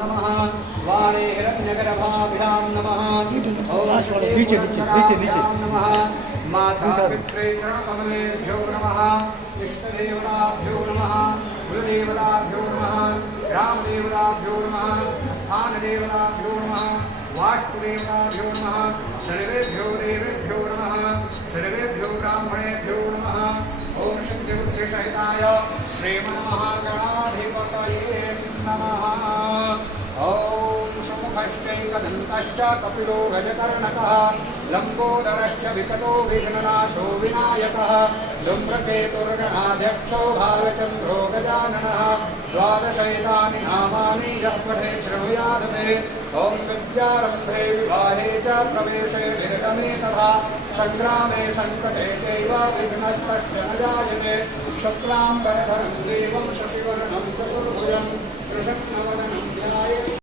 नमः वाणे हिरण्यगर्भाभ्यां नमः ओम नीचे नमः माता पित्रे चरणकमलेभ्यो नमः इष्टदेवताभ्यो नमः गुरुदेवताभ्यो नमः रामदेवताभ्यो नमः स्थानदेवताभ्यो नमः वास्तुदेवताभ्यो नमः सर्वेभ्यो देवेभ्यो नमः सर्वेभ्यो ब्राह्मणेभ्यो नमः ओम शक्तिबुद्धिसहिताय श्रीमन्महागणाधिपतये नमः ओम समुखश्चैकदन्तश्च कपिलो गजकर्णकः लम्बोदरश्च विकटो विघ्ननाशो विनायकः धूम्रकेतुर्गणाध्यक्षो भालचन्द्रो गजाननः द्वादशैतानि नामानि यः पठे शृणुयादते ॐ विद्यारम्भे विवाहे च प्रवेशे निर्गमे तथा सङ्ग्रामे सङ्कटे चैव विघ्नस्तस्य न जायते शुक्लाम्बरधरं देवं शशिवर्णं चतुर्भुजं त्रिशक्नवदनं